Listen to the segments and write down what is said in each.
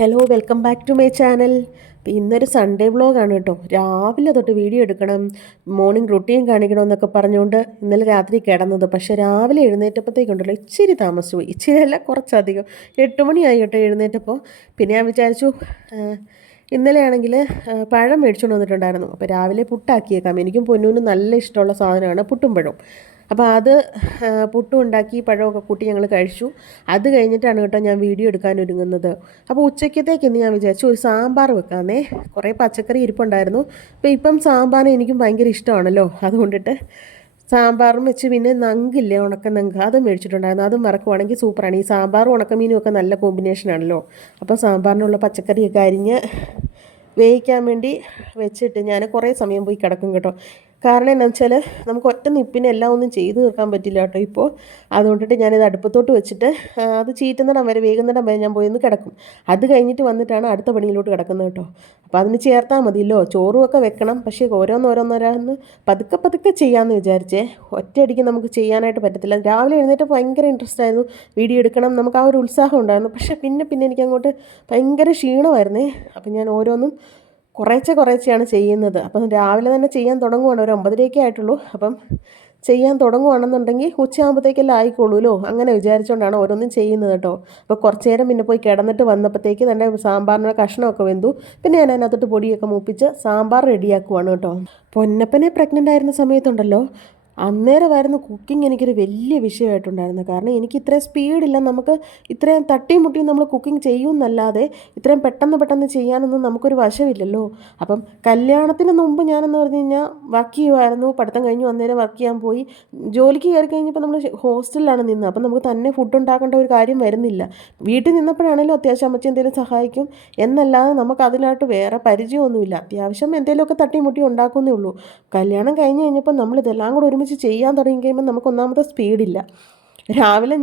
Hello welcome back to my channel. ഇന്നൊരു Sunday വ്ളോഗാണ് കേട്ടോ. രാവിലെ തൊട്ട് വീഡിയോ എടുക്കണം, മോർണിംഗ് റുട്ടീൻ കാണിക്കണം എന്നൊക്കെ പറഞ്ഞുകൊണ്ട് ഇന്നലെ രാത്രി കിടന്നത്. പക്ഷേ രാവിലെ എഴുന്നേറ്റപ്പോഴത്തേക്കുണ്ടല്ലോ ഇച്ചിരി താമസിച്ചു പോയി. ഇച്ചിരി അല്ല, കുറച്ചധികം. 8 മണിയായി കേട്ടോ എഴുന്നേറ്റപ്പോൾ. പിന്നെ ഞാൻ വിചാരിച്ചു ഇന്നലെ ആണെങ്കിൽ പഴം മേടിച്ചുകൊണ്ട് വന്നിട്ടുണ്ടായിരുന്നു. അപ്പോൾ രാവിലെ പുട്ടാക്കിയേക്കാം. എനിക്കും പൊന്നൂനും നല്ല ഇഷ്ടമുള്ള സാധനമാണ് പുട്ടും പഴവും. അപ്പോൾ അത് പുട്ടും ഉണ്ടാക്കി പഴമൊക്കെ കൂട്ടി ഞങ്ങൾ കഴിച്ചു. അത് കഴിഞ്ഞിട്ടാണ് കേട്ടോ ഞാൻ വീഡിയോ എടുക്കാൻ ഒരുങ്ങുന്നത്. അപ്പോൾ ഉച്ചയ്ക്കത്തേക്ക് ഇന്ന് ഞാൻ വിചാരിച്ചു ഒരു സാമ്പാർ വെക്കാമെന്നേ. കുറേ പച്ചക്കറി ഇരിപ്പുണ്ടായിരുന്നു. അപ്പോൾ ഇപ്പം സാമ്പാർ എനിക്കും ഭയങ്കര ഇഷ്ടമാണല്ലോ, അതുകൊണ്ടിട്ട് സാമ്പാറും വെച്ച് പിന്നെ നങ്കില്ലേ, ഉണക്ക നങ്ക്, അത് മേടിച്ചിട്ടുണ്ടായിരുന്നു. അതും മറക്കുവാണെങ്കിൽ സൂപ്പറാണ്. ഈ സാമ്പാറും ഉണക്കമീനും ഒക്കെ നല്ല കോമ്പിനേഷനാണല്ലോ. അപ്പോൾ സാമ്പാറിനുള്ള പച്ചക്കറിയൊക്കെ അരിഞ്ഞ് വേവിക്കാൻ വേണ്ടി വെച്ചിട്ട് ഞാൻ കുറേ സമയം പോയി കിടക്കും കേട്ടോ. കാരണം എന്താണെന്ന് വെച്ചാൽ നമുക്ക് ഒറ്റ നിപ്പിന് എല്ലാം ഒന്നും ചെയ്ത് തീർക്കാൻ പറ്റില്ല കേട്ടോ ഇപ്പോൾ. അതുകൊണ്ടിട്ട് ഞാനിത് അടുപ്പത്തോട്ട് വെച്ചിട്ട് അത് ചീറ്റുന്നിടം വരെ, വേകുന്നിടം വരെ ഞാൻ പോയി ഒന്ന് കിടക്കും. അത് കഴിഞ്ഞിട്ട് വന്നിട്ടാണ് അടുത്ത പണിയിലോട്ട് കിടക്കുന്നത് കേട്ടോ. അപ്പോൾ അതിന് ചേർത്താൽ മതിയല്ലോ. ചോറും ഒക്കെ വെക്കണം, പക്ഷേ ഓരോന്നോരോന്നോരോന്ന് പതുക്കെ പതുക്കെ ചെയ്യാമെന്ന് വിചാരിച്ചേ. ഒറ്റയടിക്ക് നമുക്ക് ചെയ്യാനായിട്ട് പറ്റത്തില്ല. രാവിലെ എഴുന്നേറ്റ് ഭയങ്കര ഇൻട്രസ്റ്റ് ആയിരുന്നു, വീഡിയോ എടുക്കണം, നമുക്ക് ആ ഒരു ഉത്സാഹം ഉണ്ടായിരുന്നു. പക്ഷേ പിന്നെ എനിക്കങ്ങോട്ട് ഭയങ്കര ക്ഷീണമായിരുന്നേ. അപ്പം ഞാൻ ഓരോന്നും കുറേശ്ശെയാണ് ചെയ്യുന്നത്. അപ്പം രാവിലെ തന്നെ ചെയ്യാൻ തുടങ്ങുവാണ്. ഒരു 9:30 ആയിട്ടുള്ളൂ. അപ്പം ചെയ്യാൻ തുടങ്ങുവാണെന്നുണ്ടെങ്കിൽ ഉച്ചയാകുമ്പോഴത്തേക്കെല്ലാം ആയിക്കോളൂല്ലോ, അങ്ങനെ വിചാരിച്ചുകൊണ്ടാണ് ഓരോന്നും ചെയ്യുന്നത് കേട്ടോ. അപ്പോൾ കുറച്ച് നേരം പിന്നെ പോയി കിടന്നിട്ട് വന്നപ്പോഴത്തേക്ക് എൻ്റെ സാമ്പാറിനുള്ള കഷ്ണമൊക്കെ വെന്തു. പിന്നെ ഞാൻ അതിനകത്തോട്ട് പൊടിയൊക്കെ മൂപ്പിച്ച് സാമ്പാർ റെഡിയാക്കുവാണ് കേട്ടോ. പൊന്നപ്പനെ പ്രഗ്നൻ്റ് ആയിരുന്ന സമയത്തുണ്ടല്ലോ, അന്നേരമായിരുന്നു കുക്കിംഗ് എനിക്കൊരു വലിയ വിഷയമായിട്ടുണ്ടായിരുന്നു. കാരണം എനിക്ക് ഇത്രയും സ്പീഡില്ല, നമുക്ക് ഇത്രയും തട്ടിയും മുട്ടിയും നമ്മൾ കുക്കിംഗ് ചെയ്യുമെന്നല്ലാതെ ഇത്രയും പെട്ടെന്ന് ചെയ്യാനൊന്നും നമുക്കൊരു വശമില്ലല്ലോ. അപ്പം കല്യാണത്തിന് മുമ്പ് ഞാനെന്ന് പറഞ്ഞു കഴിഞ്ഞാൽ വർക്ക് ചെയ്യുമായിരുന്നു. പഠിത്തം കഴിഞ്ഞ് വന്നേരം വർക്ക് ചെയ്യാൻ പോയി. ജോലിക്ക് കയറി കഴിഞ്ഞപ്പോൾ നമ്മൾ ഹോസ്റ്റലിലാണ് നിന്നത്. അപ്പം നമുക്ക് തന്നെ ഫുഡ് ഉണ്ടാക്കേണ്ട ഒരു കാര്യം വരുന്നില്ല. വീട്ടിൽ നിന്നപ്പോഴാണെങ്കിലും അത്യാവശ്യം അമ്മച്ചി എന്തെങ്കിലും സഹായിക്കും എന്നല്ലാതെ നമുക്ക് അതിനായിട്ട് വേറെ പരിചയമൊന്നുമില്ല. അത്യാവശ്യം എന്തെങ്കിലുമൊക്കെ തട്ടിയും മുട്ടിയും ഉണ്ടാക്കുന്നേ ഉള്ളൂ. കല്യാണം കഴിഞ്ഞ് കഴിഞ്ഞപ്പോൾ നമ്മളിതെല്ലാം കൂടെ ഒരുമിച്ച് ചെയ്യാൻ തുടങ്ങി കഴിയുമ്പോൾ നമുക്ക് ഒന്നാമത്തെ സ്പീഡില്ല. രാവിലെ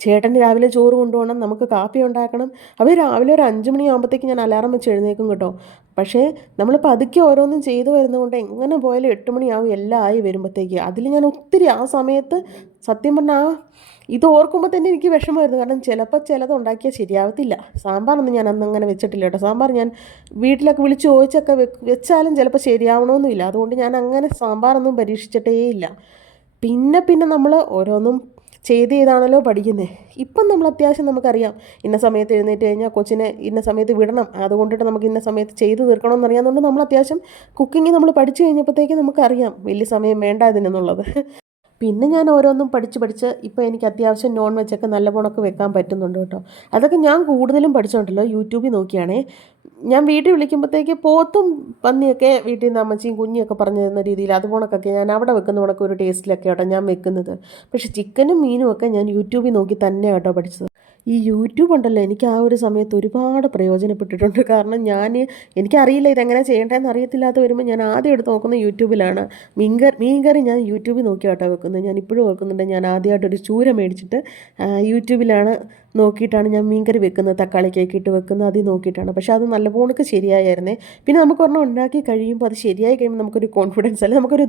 ചേട്ടന് രാവിലെ ചോറ് കൊണ്ടുപോകണം, നമുക്ക് കാപ്പി ഉണ്ടാക്കണം. അപ്പോൾ രാവിലെ ഒരു 5 മണിയാകുമ്പോഴത്തേക്ക് ഞാൻ അലാറം വെച്ച് എഴുന്നേൽക്കും കേട്ടോ. പക്ഷേ നമ്മൾ പതുക്കെ ഓരോന്നും ചെയ്തു വരുന്നതുകൊണ്ട് എങ്ങനെ പോയാലും 8 മണിയാവും എല്ലാം ആയി വരുമ്പോഴത്തേക്ക്. അതിൽ ഞാൻ ഒത്തിരി ആ സമയത്ത് സത്യം പറഞ്ഞാൽ ഇത് ഓർക്കുമ്പോൾ തന്നെ എനിക്ക് വിഷമമായിരുന്നു. കാരണം ചിലപ്പോൾ ചിലത് ഉണ്ടാക്കിയാൽ ശരിയാവത്തില്ല. സാമ്പാറൊന്നും ഞാൻ അന്ന് അങ്ങനെ വെച്ചിട്ടില്ല കേട്ടോ. സാമ്പാർ ഞാൻ വീട്ടിലൊക്കെ വിളിച്ച് ചോദിച്ചൊക്കെ വെച്ചാലും ചിലപ്പോൾ ശരിയാവണമെന്നില്ല. അതുകൊണ്ട് ഞാൻ അങ്ങനെ സാമ്പാറൊന്നും പരീക്ഷിച്ചിട്ടേ ഇല്ല. പിന്നെ നമ്മൾ ഓരോന്നും ചെയ്താണല്ലോ പഠിക്കുന്നത്. ഇപ്പം നമ്മൾ അത്യാവശ്യം നമുക്കറിയാം, ഇന്ന സമയത്ത് എഴുന്നേറ്റ് കഴിഞ്ഞാൽ കൊച്ചിനെ ഇന്ന സമയത്ത് വിടണം, അതുകൊണ്ടിട്ട് നമുക്ക് ഇന്ന സമയത്ത് ചെയ്ത് തീർക്കണമെന്ന് അറിയാവുന്നതുകൊണ്ട് നമ്മൾ അത്യാവശ്യം കുക്കിംഗ് നമ്മൾ പഠിച്ചു കഴിഞ്ഞപ്പോഴത്തേക്ക് നമുക്കറിയാം വലിയ സമയം വേണ്ട ഇതിനെന്നുള്ളത്. പിന്നെ ഞാൻ ഓരോന്നും പഠിച്ച് ഇപ്പോൾ എനിക്ക് അത്യാവശ്യം നോൺ വെജൊക്കെ നല്ല പോണൊക്കെ വെക്കാൻ പറ്റുന്നുണ്ട് കേട്ടോ. അതൊക്കെ ഞാൻ കൂടുതലും പഠിച്ചോണ്ടല്ലോ യൂട്യൂബിൽ നോക്കിയാണേ. ഞാൻ വീട്ടിൽ വിളിക്കുമ്പോഴത്തേക്ക് പോത്തും പന്നിയൊക്കെ വീട്ടിൽ നിന്ന് അമ്മച്ചിയും കുഞ്ഞിയൊക്കെ പറഞ്ഞു തരുന്ന രീതിയിൽ അതുപോണക്കൊക്കെ ഞാൻ അവിടെ വെക്കുന്ന പോണൊക്കെ ഒരു ടേസ്റ്റിലൊക്കെ കേട്ടോ ഞാൻ വെക്കുന്നത്. പക്ഷേ ചിക്കനും മീനും ഒക്കെ ഞാൻ യൂട്യൂബിൽ നോക്കി തന്നെ കേട്ടോ പഠിച്ചത്. ഈ യൂട്യൂബ് ഉണ്ടല്ലോ, എനിക്ക് ആ ഒരു സമയത്ത് ഒരുപാട് പ്രയോജനപ്പെട്ടിട്ടുണ്ട്. കാരണം എനിക്കറിയില്ല ഇതെങ്ങനെ ചെയ്യേണ്ടതെന്ന് അറിയത്തില്ലാത്ത വരുമ്പോൾ ഞാൻ ആദ്യം എടുത്ത് നോക്കുന്നത് യൂട്യൂബിലാണ്. മീൻകറി ഞാൻ യൂട്യൂബിൽ നോക്കിയാട്ടോ വെക്കുന്നത്. ഞാൻ ഇപ്പോഴും ഓർക്കുന്നുണ്ട്, ഞാൻ ആദ്യമായിട്ടൊരു ചൂര മേടിച്ചിട്ട് യൂട്യൂബിലാണ് നോക്കിയിട്ടാണ് ഞാൻ മീൻകറി വെക്കുന്നത്. തക്കാളിക്കൊക്കെ ഇട്ട് വെക്കുന്നത് അതിൽ നോക്കിയിട്ടാണ്. പക്ഷേ അത് നല്ലപോണക്ക് ശരിയായിരുന്നേ. പിന്നെ നമുക്കൊരെണ്ണം ഉണ്ടാക്കി കഴിയുമ്പോൾ അത് ശരിയായി കഴിയുമ്പോൾ നമുക്കൊരു കോൺഫിഡൻസ് അല്ലേ, നമുക്കൊരു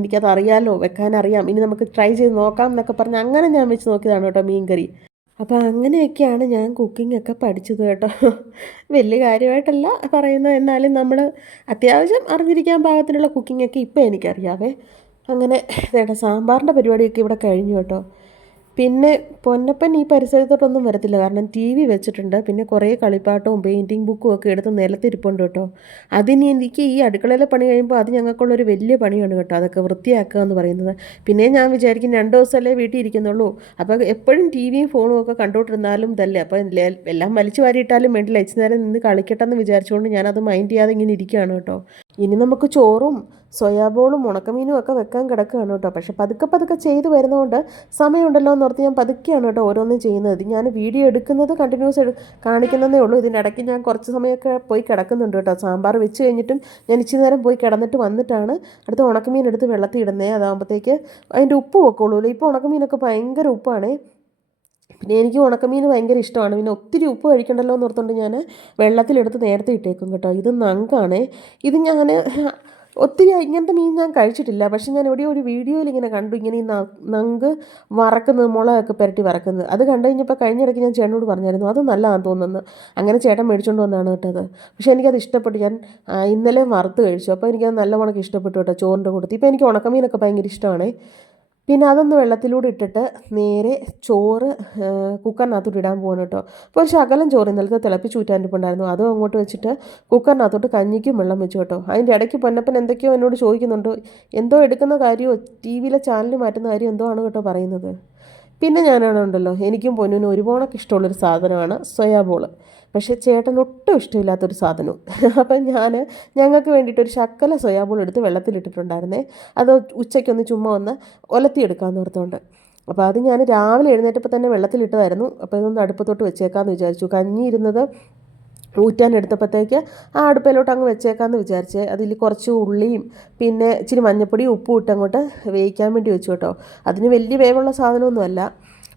എനിക്കത് അറിയാമല്ലോ, വെക്കാനറിയാം, ഇനി നമുക്ക് ട്രൈ ചെയ്ത് നോക്കാം എന്നൊക്കെ പറഞ്ഞ് അങ്ങനെ ഞാൻ വെച്ച് നോക്കിയതാണ് കേട്ടോ മീൻകറി. അപ്പോൾ അങ്ങനെയൊക്കെയാണ് ഞാൻ കുക്കിംഗ് ഒക്കെ പഠിച്ചത് കേട്ടോ. വലിയ കാര്യമായിട്ടല്ല പറയുന്നത്, എന്നാലും നമ്മൾ അത്യാവശ്യം അറിഞ്ഞിരിക്കാൻ പാകത്തിനുള്ള കുക്കിങ്ങൊക്കെ ഇപ്പോൾ എനിക്കറിയാവേ. അങ്ങനെ സാമ്പാറിൻ്റെ പരിപാടിയൊക്കെ ഇവിടെ കഴിഞ്ഞു കേട്ടോ. പിന്നെ പൊന്നപ്പൻ ഈ പരിസരത്തോട്ടൊന്നും വരത്തില്ല, കാരണം TV വെച്ചിട്ടുണ്ട്. പിന്നെ കുറേ കളിപ്പാട്ടവും പെയിൻറ്റിങ് ബുക്കും ഒക്കെ എടുത്ത് നിലത്തിരിപ്പുണ്ട് കേട്ടോ. അതിന് എനിക്ക് ഈ അടുക്കളയിലെ പണി കഴിയുമ്പോൾ അത് ഞങ്ങൾക്കുള്ളൊരു വലിയ പണിയാണ് കേട്ടോ, അതൊക്കെ വൃത്തിയാക്കുക എന്ന് പറയുന്നത്. പിന്നെ ഞാൻ വിചാരിക്കും 2 ദിവസമല്ലേ വീട്ടിൽ ഇരിക്കുന്നുള്ളൂ, അപ്പോൾ എപ്പോഴും TVയും ഫോണും ഒക്കെ കണ്ടുകൊണ്ടിരുന്നാലും ഇതല്ലേ, അപ്പോൾ എല്ലാം വലിച്ചു വാരിയിട്ടാലും വേണ്ടില്ല, ഇച്ചിരി നേരം നിന്ന് കളിക്കട്ടെ എന്ന് വിചാരിച്ചുകൊണ്ട് ഞാനത് മൈൻഡ് ചെയ്യാതെ ഇങ്ങനെ ഇരിക്കുകയാണ് കേട്ടോ. ഇനി നമുക്ക് ചോറും സോയാബോളും ഉണക്കമീനും ഒക്കെ വെക്കാൻ കിടക്കുകയാണ് കേട്ടോ. പക്ഷെ പതുക്കെ ചെയ്ത് വരുന്നതുകൊണ്ട് സമയമുണ്ടല്ലോ എന്നോർത്ത് ഞാൻ പതുക്കെയാണ് കേട്ടോ ഓരോന്നും ചെയ്യുന്നത്. ഞാൻ വീഡിയോ എടുക്കുന്നത് കണ്ടിന്യൂസ് കാണിക്കുന്നതേ ഉള്ളൂ. ഇതിനിടയ്ക്ക് ഞാൻ കുറച്ച് സമയമൊക്കെ പോയി കിടക്കുന്നുണ്ട് കേട്ടോ. സാമ്പാർ വെച്ച് കഴിഞ്ഞിട്ടും ഞാൻ ഇച്ചിരി നേരം പോയി കിടന്നിട്ട് വന്നിട്ടാണ് അടുത്ത ഉണക്കമീൻ എടുത്ത് വെള്ളത്തിൽ ഇടുന്നത്. അതാകുമ്പോഴത്തേക്ക് അതിൻ്റെ ഉപ്പ് വെക്കുള്ളൂ. ഇപ്പോൾ ഉണക്കമീനൊക്കെ ഭയങ്കര ഉപ്പാണ്. പിന്നെ എനിക്ക് ഉണക്കമീൻ ഭയങ്കര ഇഷ്ടമാണ്. പിന്നെ ഒത്തിരി ഉപ്പ് കഴിക്കണ്ടല്ലോ എന്ന് ഓർത്തുകൊണ്ട് ഞാൻ വെള്ളത്തിലെടുത്ത് നേരത്തെ ഇട്ടേക്കും കേട്ടോ. ഇത് നങ്കാണ്. ഇത് ഞാൻ ഒത്തിരി ഇങ്ങനത്തെ മീൻ ഞാൻ കഴിച്ചിട്ടില്ല. പക്ഷെ ഞാൻ എവിടെയോ ഒരു വീഡിയോയിൽ ഇങ്ങനെ കണ്ടു, ഇങ്ങനെ ഈ നങ്ക് വറക്കുന്നത്, മുളകൊക്കെ പുരട്ടി വറക്കുന്നത്. അത് കണ്ടു കഴിഞ്ഞപ്പോൾ കഴിഞ്ഞിടയ്ക്ക് ഞാൻ ചേട്ടനോട് പറഞ്ഞായിരുന്നു അത് നല്ലതാണെന്ന് തോന്നുന്നു. അങ്ങനെ ചേട്ടൻ മേടിച്ചുകൊണ്ട് വന്നതാണ് കേട്ടത്. പക്ഷേ എനിക്കത് ഇഷ്ടപ്പെട്ടു. ഞാൻ ഇന്നലെ വറുത്ത് കഴിച്ചു. അപ്പോൾ എനിക്കത് നല്ല കണക്ക് ഇഷ്ടപ്പെട്ടു കേട്ടോ, ചോറിൻ്റെ കൂട്ടത്തിൽ. ഇപ്പോൾ എനിക്ക് ഉണക്കമീനൊക്കെ ഭയങ്കര ഇഷ്ടമാണ്. പിന്നെ അതൊന്ന് വെള്ളത്തിലൂടെ ഇട്ടിട്ട് നേരെ ചോറ് കുക്കറിനകത്തോട്ട് ഇടാൻ പോകണം കേട്ടോ. അപ്പോൾ ഒരു ശകലം ചോറ് ഇന്നലത്തെ തിളപ്പിച്ച് ഊറ്റാനിട്ടുണ്ടായിരുന്നു, അതും അങ്ങോട്ട് വെച്ചിട്ട് കുക്കറിനകത്തോട്ട് കഞ്ഞിക്കും വെള്ളം വെച്ചു കേട്ടോ. അതിൻ്റെ ഇടയ്ക്ക് പൊന്നപ്പൻ എന്തൊക്കെയോ എന്നോട് ചോദിക്കുന്നുണ്ട്, എന്തോ എടുക്കുന്ന കാര്യമോ ടി വിയിലെ ചാനൽ മാറ്റുന്ന കാര്യം എന്തോ ആണ് കേട്ടോ പറയുന്നത്. പിന്നെ ഞാനാണുണ്ടല്ലോ, എനിക്കും പൊന്നിനും ഒരുപാടൊക്കെ ഇഷ്ടമുള്ളൊരു സാധനമാണ് സോയാബോൾ. പക്ഷേ ചേട്ടന് ഒട്ടും ഇഷ്ടമില്ലാത്തൊരു സാധനവും. അപ്പം ഞങ്ങൾക്ക് വേണ്ടിയിട്ട് ഒരു ശക്കല സോയാബോൾ എടുത്ത് വെള്ളത്തിലിട്ടിട്ടുണ്ടായിരുന്നേ. അത് ഉച്ചയ്ക്കൊന്ന് ചുമ്മാ ഒന്ന് ഒലത്തിയെടുക്കാമെന്ന് ഓർത്തുകൊണ്ട്. അപ്പോൾ അത് ഞാൻ രാവിലെ എഴുന്നേറ്റപ്പോൾ തന്നെ വെള്ളത്തിലിട്ടതായിരുന്നു. അപ്പോൾ ഇതൊന്ന് അടുപ്പത്തോട്ട് വെച്ചേക്കാമെന്ന് വിചാരിച്ചു. കഞ്ഞി ഇരുന്നത് ഊറ്റാനെടുത്തപ്പോഴത്തേക്ക് ആ അടുപ്പിലോട്ട് അങ്ങ് വെച്ചേക്കാമെന്ന് വിചാരിച്ച് അതിൽ കുറച്ച് ഉള്ളിയും പിന്നെ ഇച്ചിരി മഞ്ഞപ്പൊടിയും ഉപ്പും ഇട്ടങ്ങോട്ട് വേവിക്കാൻ വേണ്ടി വെച്ചു കേട്ടോ. അതിന് വലിയ വേവുള്ള സാധനമൊന്നുമല്ല.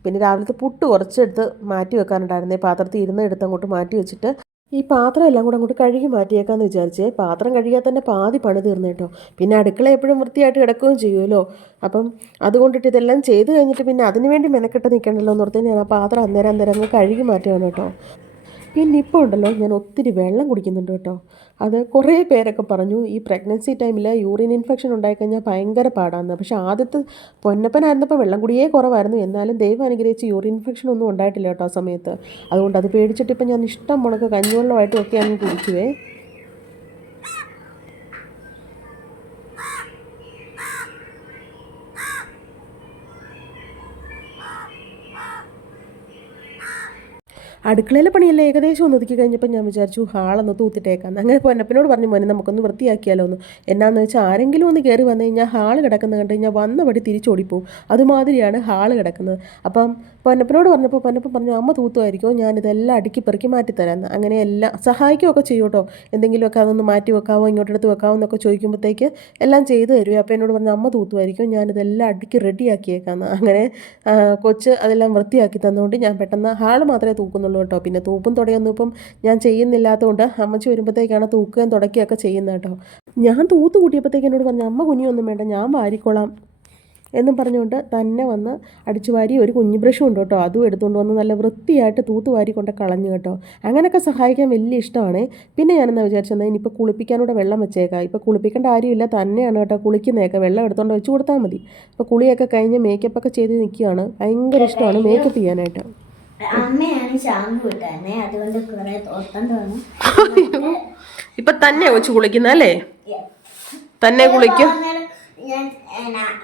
പിന്നെ രാവിലത്തെ പുട്ട് കുറച്ചെടുത്ത് മാറ്റി വെക്കാനുണ്ടായിരുന്നേ. പാത്രത്തിൽ എടുത്ത് അങ്ങോട്ട് മാറ്റി വെച്ചിട്ട് ഈ പാത്രം എല്ലാം കൂടെ അങ്ങോട്ട് കഴുകി മാറ്റിയേക്കാമെന്ന് വിചാരിച്ചേ. പാത്രം കഴുകിയാൽ തന്നെ പാതി പണി തീർന്നു കേട്ടോ. പിന്നെ അടുക്കള എപ്പോഴും വൃത്തിയായിട്ട് കിടക്കുകയും ചെയ്യുമല്ലോ. അപ്പം അതുകൊണ്ടിട്ട് ഇതെല്ലാം ചെയ്ത് കഴിഞ്ഞിട്ട് പിന്നെ അതിന് വേണ്ടി മെനക്കെട്ട് നിൽക്കണ്ടല്ലോ എന്ന് ഓർത്ത് ഞാൻ ആ പാത്രം അന്നേരം അങ്ങ് കഴുകി മാറ്റുകയാണ് കേട്ടോ. പിന്നെ ഇപ്പോൾ ഉണ്ടല്ലോ, ഞാൻ ഒത്തിരി വെള്ളം കുടിക്കുന്നുണ്ട് കേട്ടോ. അത് കുറേ പേരൊക്കെ പറഞ്ഞു ഈ പ്രഗ്നൻസി ടൈമിൽ യൂറിൻ ഇൻഫെക്ഷൻ ഉണ്ടായിക്കഴിഞ്ഞാൽ ഭയങ്കര പാടാന്ന്. പക്ഷേ ആദ്യത്തെ പൊന്നപ്പനായിരുന്നപ്പോൾ വെള്ളം കുടിയേ കുറവായിരുന്നു. എന്നാലും ദൈവം അനുഗ്രഹിച്ച് യൂറിൻ ഇൻഫെക്ഷൻ ഒന്നും ഉണ്ടായിട്ടില്ല കേട്ടോ ആ സമയത്ത്. അതുകൊണ്ട് അത് പേടിച്ചിട്ട് ഇപ്പം ഞാൻ ഇഷ്ടം മുണക്ക് കഞ്ഞിവെള്ളമായിട്ടും ഒക്കെ അങ്ങ് കുടിക്കുവേ. അടുക്കളയിലെ പണിയെല്ലാം ഏകദേശം ഒന്ന് ഒതുക്കി കഴിഞ്ഞപ്പോൾ ഞാൻ വിചാരിച്ചു ഹാളൊന്ന് തൂത്തിട്ടേക്കാന്ന്. അങ്ങനെ പൊന്നപ്പനോട് പറഞ്ഞു, മോനെ നമുക്കൊന്ന് വൃത്തിയാക്കിയാലോ ഒന്ന്. എന്നാന്ന് വെച്ചാൽ ആരെങ്കിലും ഒന്ന് കയറി വന്നു കഴിഞ്ഞാൽ ഹാള് കിടക്കുന്നത് കണ്ടു കഴിഞ്ഞാൽ വന്നപടി തിരിച്ചോടിപ്പോവും. അതുമാതിരിയാണ് ഹാള് കിടക്കുന്നത്. അപ്പം പൊന്നപ്പനോട് പറഞ്ഞപ്പോൾ പൊന്നപ്പൻ പറഞ്ഞു, അമ്മ തൂത്തുമായിരിക്കുമോ, ഞാനിതെല്ലാം അടുക്കി പെറുക്കി മാറ്റിത്തരാമെന്ന്. അങ്ങനെ എല്ലാം സഹായിക്കുകയൊക്കെ ചെയ്യും കേട്ടോ. എന്തെങ്കിലുമൊക്കെ അതൊന്ന് മാറ്റി വെക്കാവോ ഇങ്ങോട്ടെടുത്ത് വെക്കാവോ എന്നൊക്കെ ചോദിക്കുമ്പോഴത്തേക്ക് എല്ലാം ചെയ്തു തരുമോ. അപ്പോൾ എന്നോട് പറഞ്ഞു, അമ്മ തൂത്തുമായിരിക്കും, ഞാനിതെല്ലാം അടുക്കി റെഡിയാക്കിയേക്കാമെന്ന്. അങ്ങനെ കൊച്ച് അതെല്ലാം വൃത്തിയാക്കി തന്നുകൊണ്ട് ഞാൻ പെട്ടെന്ന് ഹാള് മാത്രമേ തൂക്കുന്നുള്ളൂ കേട്ടോ. പിന്നെ തൂപ്പും തുടയൊന്നും ഇപ്പം ഞാൻ ചെയ്യുന്നില്ലാത്തതുകൊണ്ട് അമ്മച്ചി വരുമ്പോഴത്തേക്കാണ് തൂക്കുകയും തുടക്കുകയൊക്കെ ചെയ്യുന്നത് കേട്ടോ. ഞാൻ തൂത്ത് കൂട്ടിയപ്പോഴത്തേക്ക് എന്നോട് പറഞ്ഞു, അമ്മ കുഞ്ഞൊന്നും വേണ്ട, ഞാൻ വാരിക്കോളാം എന്നും പറഞ്ഞുകൊണ്ട് തന്നെ വന്ന് അടിച്ചു വാരി ഒരു കുഞ്ഞു ബ്രഷും ഉണ്ട് കേട്ടോ. അതും എടുത്തുകൊണ്ട് വന്ന് നല്ല വൃത്തിയായിട്ട് തൂത്ത് വാരി കൊണ്ട് കളഞ്ഞു കേട്ടോ. അങ്ങനെയൊക്കെ സഹായിക്കാൻ വലിയ ഇഷ്ടമാണ്. പിന്നെ ഞാനെന്നാ വിചാരിച്ചെന്നാൽ ഇനിയിപ്പോൾ കുളിപ്പിക്കാനൂടെ വെള്ളം വെച്ചേക്കാം. ഇപ്പോൾ കുളിപ്പിക്കേണ്ട കാര്യമില്ല, തന്നെയാണ് കേട്ടോ കുളിക്കുന്നതൊക്കെ. വെള്ളം എടുത്തുകൊണ്ട് വെച്ച് കൊടുത്താൽ മതി. ഇപ്പോൾ കുളിയൊക്കെ കഴിഞ്ഞ് മേക്കപ്പൊക്കെ ചെയ്ത് നിൽക്കുകയാണ്. ഭയങ്കര ഇഷ്ടമാണ് മേക്കപ്പ് ചെയ്യാനായിട്ട്. അമ്മയാണ് ഷാമ്പു ഇട്ടേ, അതുകൊണ്ട് കുറെ തോട്ടം തോന്നും. ഇപ്പൊ തന്നെ വെച്ച് കുളിക്കുന്നല്ലേ? തന്നെ കുളിക്കും. ഞാൻ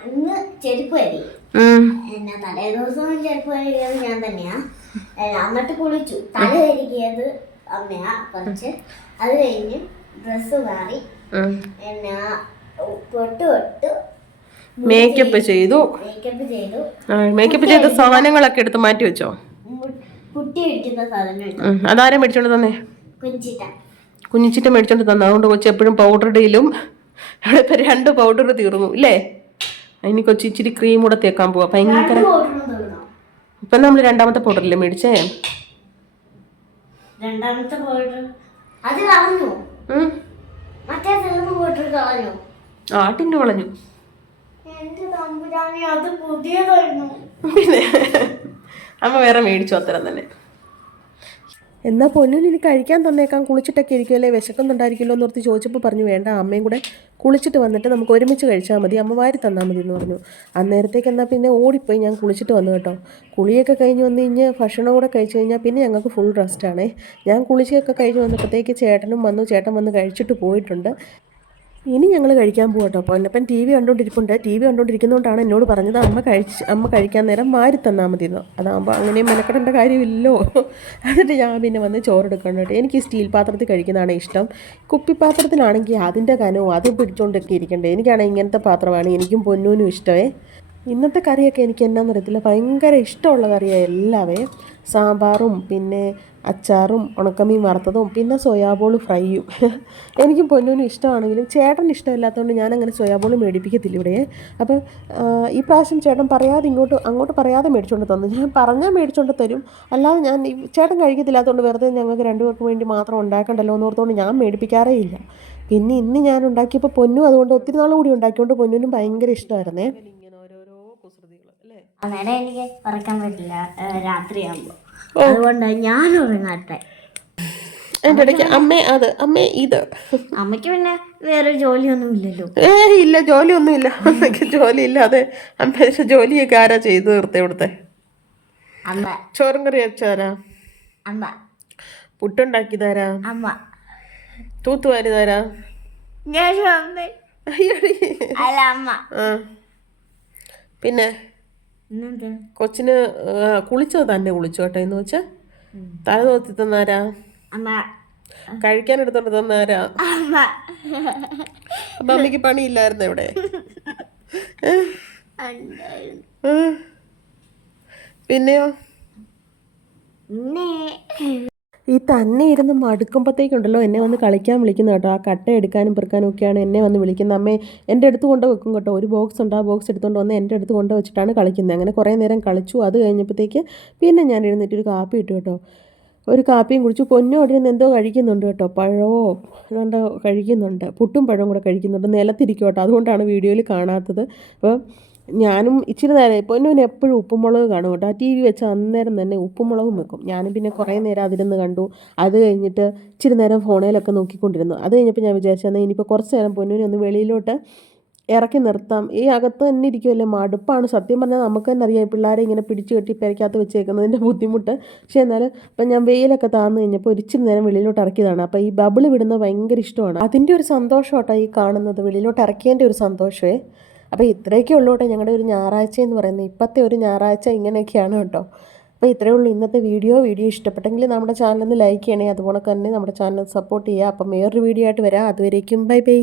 ഇന്ന് ചെരുപ്പ് വരി തലേ ദിവസവും ചെരുപ്പ് വരികയത് ഞാൻ തന്നെയാ. എന്നിട്ട് കുളിച്ചു. തല കരിക്കിയത് അമ്മയാ കുറച്ച്. അത് കഴിഞ്ഞ് ഡ്രസ്സ് മാറി പൊട്ട് മേക്കപ്പ് ചെയ്തു. മേക്കപ്പ് ചെയ്ത സാധനങ്ങളൊക്കെ എടുത്ത് മാറ്റി വെച്ചോ? കുട്ടി ഇടിക്കുന്ന സാധനം അതാരെ മേടിച്ചോണ്ട് തന്നെ? കുഞ്ഞിച്ചിട്ട മേടിച്ചോണ്ട് തന്നെ. അതുകൊണ്ട് കൊച്ചു എപ്പോഴും പൗഡർ ഡീലും. അവിടെ ഇപ്പം 2 പൗഡർ തീർന്നു ഇല്ലേ? അതിന് കൊച്ചു ഇച്ചിരി ക്രീം കൂടെ തേക്കാൻ പോവാ. ഭയങ്കര ഇപ്പം നമ്മൾ 2ാമത്തെ പൗഡറില്ലേ മേടിച്ചേ? രണ്ടാമത്തെ പൗഡർ അത് കളഞ്ഞു. മറ്റേ പൗഡർ കളഞ്ഞു. ആട്ടിൻ്റെ കളഞ്ഞു. എന്റെ തമ്പുരാനെ, അത് പുതിയതായിരുന്നു. പിന്നെ അമ്മ വേറെ മേടിച്ചു അത്തരം തന്നെ. എന്നാൽ പൊന്നിന് ഇനി കഴിക്കാൻ തന്നേക്കാം, കുളിച്ചിട്ടൊക്കെ ഇരിക്കുമല്ലേ, വിശക്കുന്നുണ്ടായിരിക്കുമല്ലോ എന്ന് ഓർത്ത് ചോദിച്ചപ്പോൾ പറഞ്ഞു വേണ്ട, അമ്മയും കൂടെ കുളിച്ചിട്ട് വന്നിട്ട് നമുക്ക് ഒരുമിച്ച് കഴിച്ചാൽ മതി, അമ്മ വാരി തന്നാൽ മതി എന്ന് പറഞ്ഞു. അന്നേരത്തേക്ക് എന്നാൽ പിന്നെ ഓടിപ്പോയി ഞാൻ കുളിച്ചിട്ട് വന്നു കേട്ടോ. കുളിയൊക്കെ കഴിഞ്ഞ് വന്നു കഴിഞ്ഞ് ഭക്ഷണം കൂടെ കഴിച്ച് കഴിഞ്ഞാൽ പിന്നെ ഞങ്ങൾക്ക് ഫുൾ റെസ്റ്റാണേ. ഞാൻ കുളിച്ചൊക്കെ കഴിഞ്ഞ് വന്നപ്പോഴത്തേക്ക് ചേട്ടൻ വന്ന് കഴിച്ചിട്ട് പോയിട്ടുണ്ട്. ഇനി ഞങ്ങൾ കഴിക്കാൻ പോകും കേട്ടോ. പൊന്നപ്പൻ ടി വി കണ്ടുകൊണ്ടിരിപ്പുണ്ട്. ടി വി കണ്ടുകൊണ്ടിരിക്കുന്നതുകൊണ്ടാണ് എന്നോട് പറഞ്ഞത് അമ്മ കഴിക്കാൻ നേരം മാരി തന്നാൽ മതി എന്നോ. അതാകുമ്പോൾ അങ്ങനെയും മെനക്കെടേണ്ട കാര്യമില്ലല്ലോ. എന്നിട്ട് ഞാൻ പിന്നെ വന്ന് ചോറെടുക്കണം കേട്ടോ. എനിക്ക് സ്റ്റീൽ പാത്രത്തിൽ കഴിക്കുന്നതാണ് ഇഷ്ടം. കുപ്പിപ്പാത്രത്തിലാണെങ്കിൽ അതിൻ്റെ കനവും അത് പിടിച്ചുകൊണ്ടൊക്കെ ഇരിക്കണ്ടേ. എനിക്കാണെങ്കിൽ ഇങ്ങനത്തെ പാത്രമാണ് എനിക്കും പൊന്നൂനും ഇഷ്ടമേ. ഇന്നത്തെ കറിയൊക്കെ എനിക്ക് എന്നാന്ന് അറിയത്തില്ല, ഭയങ്കര ഇഷ്ടമുള്ള കറിയാണ് എല്ലാവേ. സാമ്പാറും പിന്നെ അച്ചാറും ഉണക്കമീൻ വറുത്തതും പിന്നെ സോയാബോൾ ഫ്രൈയും. എനിക്കും പൊന്നൂനും ഇഷ്ടമാണെങ്കിലും ചേട്ടന് ഇഷ്ടമില്ലാത്തതുകൊണ്ട് ഞാനങ്ങനെ സോയാബോൾ മേടിപ്പിക്കത്തില്ല ഇവിടെ. അപ്പം ഈ പ്രാവശ്യം ചേട്ടൻ പറയാതെ അങ്ങോട്ട് പറയാതെ മേടിച്ചുകൊണ്ട് തന്നു. ഞാൻ പറഞ്ഞാൽ മേടിച്ചുകൊണ്ട് തരും, അല്ലാതെ ഞാൻ ചേട്ടൻ കഴിക്കത്തില്ലാത്തതുകൊണ്ട് വെറുതെ ഞങ്ങൾക്ക് രണ്ടുപേർക്ക് വേണ്ടി മാത്രം ഉണ്ടാക്കണ്ടല്ലോ എന്ന് ഓർത്തുകൊണ്ട് ഞാൻ മേടിപ്പിക്കാറേ ഇല്ല. പിന്നെ ഇന്ന് ഞാൻ ഉണ്ടാക്കിയപ്പോൾ പൊന്നും അതുകൊണ്ട് ഒത്തിരി നാൾ കൂടി ഉണ്ടാക്കിക്കൊണ്ട് പൊന്നൂനും ഭയങ്കര ഇഷ്ടമായിരുന്നേ. അന്നേരം എനിക്ക് ഉറക്കാൻ പറ്റില്ല രാത്രിയാകുമ്പോൾ, അതുകൊണ്ടാണ് ഞാൻ ഉറങ്ങാത്ത. അതിൻ്റെ ഇടയ്ക്ക് അമ്മേ ഇത് അമ്മയ്ക്ക് പിന്നെ വേറെ ജോലിയൊന്നും ഇല്ലല്ലോ. ഇല്ല, ജോലിയൊന്നുമില്ല. അമ്മയ്ക്ക് ജോലിയില്ലാതെ അമ്മ ജോലിയൊക്കെ ആരാ ചെയ്തു തീർത്തേ ഇവിടുത്തെ? അമ്മ. ചോറും കറി വെച്ചാരാ? അമ്മ. പുട്ടുണ്ടാക്കി തരാ? അമ്മ. തൂത്തുവാരി തരാ? അല്ല അമ്മ. പിന്നെ കൊച്ചിന് കുളിച്ചത് തന്നെ കുളിച്ചു കേട്ടോ എന്ന് വെച്ചാൽ തല തോത്തി തന്നാരാ? കഴിക്കാൻ എടുത്തോണ്ട് തന്നാരാ? അപ്പൊ അമ്മയ്ക്ക് പണിയില്ലായിരുന്നു ഇവിടെ? പിന്നെയോ? ഈ തന്നെ ഇരുന്ന് മടുക്കുമ്പോഴത്തേക്കുണ്ടല്ലോ എന്നെ വന്ന് കളിക്കാൻ വിളിക്കുന്ന കേട്ടോ. ആ കട്ട എടുക്കാനും പെറുക്കാനും ഒക്കെയാണ് എന്നെ വന്ന് വിളിക്കുന്നത്. അമ്മേ എൻ്റെ അടുത്ത് കൊണ്ട് വെക്കും കേട്ടോ. ഒരു ബോക്സ് ഉണ്ട്, ആ ബോക്സ് എടുത്തുകൊണ്ട് വന്ന് എൻ്റെ അടുത്ത് കൊണ്ട് വെച്ചിട്ടാണ് കളിക്കുന്നത്. അങ്ങനെ കുറേ നേരം കളിച്ചു. അത് കഴിഞ്ഞപ്പോഴത്തേക്ക് പിന്നെ ഞാൻ എഴുന്നേറ്റൊരു കാപ്പി ഇട്ടു കേട്ടോ. ഒരു കാപ്പിയും കുടിച്ചു. പൊന്നും അവിടെ നിന്ന് എന്തോ കഴിക്കുന്നുണ്ട് കേട്ടോ, പഴമോ അതുകൊണ്ട് കഴിക്കുന്നുണ്ട്, പുട്ടും പഴവും കൂടെ കഴിക്കുന്നുണ്ട്. നിലത്തിരിക്കും കേട്ടോ, അതുകൊണ്ടാണ് വീഡിയോയിൽ കാണാത്തത്. അപ്പോൾ ഞാനും ഇച്ചിരി നേരം പൊന്നുവിന് എപ്പോഴും ഉപ്പുമുളക് കാണും കേട്ടോ. ആ TV വെച്ച് അന്നേരം തന്നെ ഉപ്പുമുളകും വെക്കും. ഞാനും പിന്നെ കുറേ നേരം അതിരുന്ന് കണ്ടു. അത് കഴിഞ്ഞിട്ട് ഇച്ചിരി നേരം ഫോണിലൊക്കെ നോക്കിക്കൊണ്ടിരുന്നു. അത് കഴിഞ്ഞപ്പോൾ ഞാൻ വിചാരിച്ചെന്നാൽ ഇനിയിപ്പോൾ കുറച്ച് നേരം പൊന്നുവിനെ ഒന്ന് വെളിയിലോട്ട് ഇറക്കി നിർത്താം. ഈ അകത്ത് തന്നെ ഇരിക്കുമല്ലേ, മടുപ്പാണ് സത്യം പറഞ്ഞാൽ. നമുക്ക് തന്നെ അറിയാം പിള്ളേരെ ഇങ്ങനെ പിടിച്ചു കെട്ടി പെരക്കകത്ത് വെച്ചേക്കുന്നതിൻ്റെ ബുദ്ധിമുട്ട്. പക്ഷേ എന്നാലും ഇപ്പം ഞാൻ വെയിലൊക്കെ താന്നു കഴിഞ്ഞപ്പോൾ ഇച്ചിരി നേരം വെളിയിലോട്ട് ഇറക്കിയതാണ്. അപ്പോൾ ഈ ബബിൾ വിടുന്നത് ഭയങ്കര ഇഷ്ടമാണ്. അതിൻ്റെ ഒരു സന്തോഷം കേട്ടോ ഈ കാണുന്നത്, വെളിയിലോട്ട് ഇറക്കിയതിൻ്റെ ഒരു സന്തോഷമേ. അപ്പോൾ ഇത്രയൊക്കെ ഉള്ളൂ കേട്ടോ ഞങ്ങളുടെ ഒരു ഞായറാഴ്ച എന്ന് പറയുന്നത്. ഇപ്പോഴത്തെ ഒരു ഞായറാഴ്ച ഇങ്ങനെയൊക്കെയാണ് കേട്ടോ. അപ്പോൾ ഇത്രയേ ഉള്ളൂ ഇന്നത്തെ വീഡിയോ ഇഷ്ടപ്പെട്ടെങ്കിൽ നമ്മുടെ ചാനലൊന്ന് ലൈക്ക് ചെയ്യണേ. അതുപോലെ തന്നെ നമ്മുടെ ചാനൽ സപ്പോർട്ട് ചെയ്യുക. അപ്പം വേറൊരു വീഡിയോ ആയിട്ട് വരാം. അതുവരേക്കും ബൈ ബൈ.